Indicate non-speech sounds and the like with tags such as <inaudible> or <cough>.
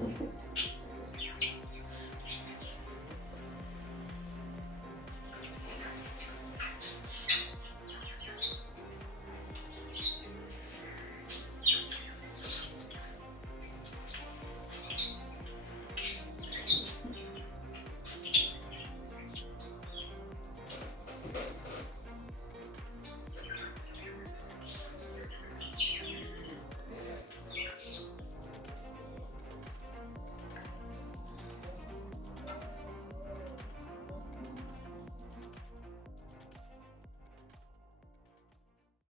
Mm-hmm. <laughs>